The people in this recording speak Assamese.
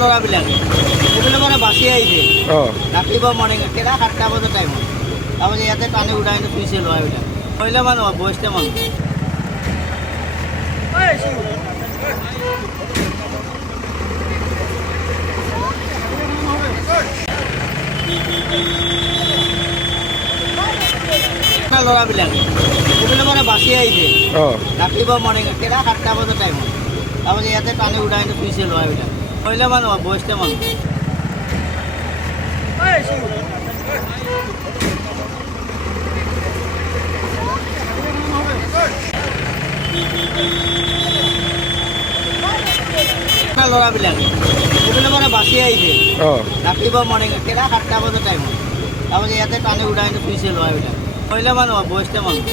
ল'ৰাবিলাকে এইবিলাক মানে বাচি আহিছে ৰাতিপুৱা মৰ্ণিং কেইটা 7টা বজাৰ টাইমত তাৰমানে ইয়াতে টানি উঠাই ফুৰিছে ল'ৰাবিলাক মহিলা মানুহ বয়স্ক মানুহ ল'ৰাবিলাকে এইবিলাক মানে বাচি আহিছে ৰাতিপুৱা মৰ্ণিং কেইটা 7টা বজাৰ টাইমত তাৰমানে ইয়াতে টানি উঠাই ফুৰিছে ল'ৰাবিলাক মহিলা মানুহ বয়স্ক মানুহ ল'ৰাবিলাকে এইবিলাক মানে বাচি আহিছে ৰাতিপুৱা মৰ্ণিং কেইটা 7টা বজাৰ টাইমত তাৰমানে ইয়াতে টানি উঠাই ফুৰিছে ল'ৰাবিলাক মহিলা মানুহ বয়স্ক মানুহ